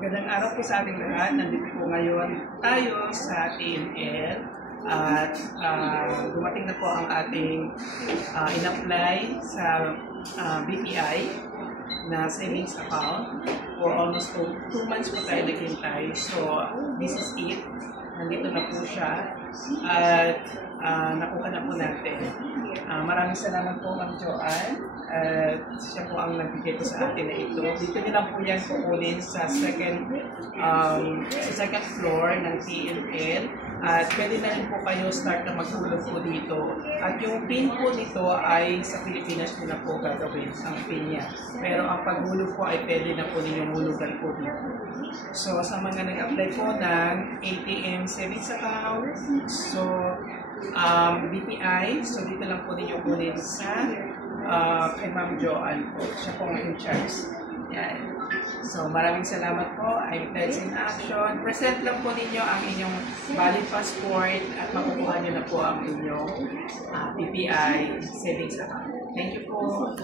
Magandang araw po sa ating lahat. Nandito po ngayon tayo sa TNL at dumating na po ang ating in-apply sa BPI na savings account. For almost 2 months po tayo naghintay. So, this is it. Nandito na po siya at nakuha na po natin. Maraming salamat po, Ma'am Joanne. Siya po ang nagbigay po sa atin na ito. Dito nilang po yan kukunin sa second floor ng TNL. At pwede na rin po kayo start na maghulog po dito. At yung pin po nito ay sa Pilipinas po na po gagawin ang pin niya. Pero ang paghulog po ay pwede na po ninyong hulugan po dito. So sa mga nag-apply po ng ATM savings account, so BPI, so dito lang po ninyo kunin sa kay Ma'am Joanne po. Siya po ang in charge. Yan. So maraming salamat po. I'm Teds in Action. Present lang po ninyo ang inyong valid passport at makukuha nyo na po ang inyong BPI savings account. Thank you po.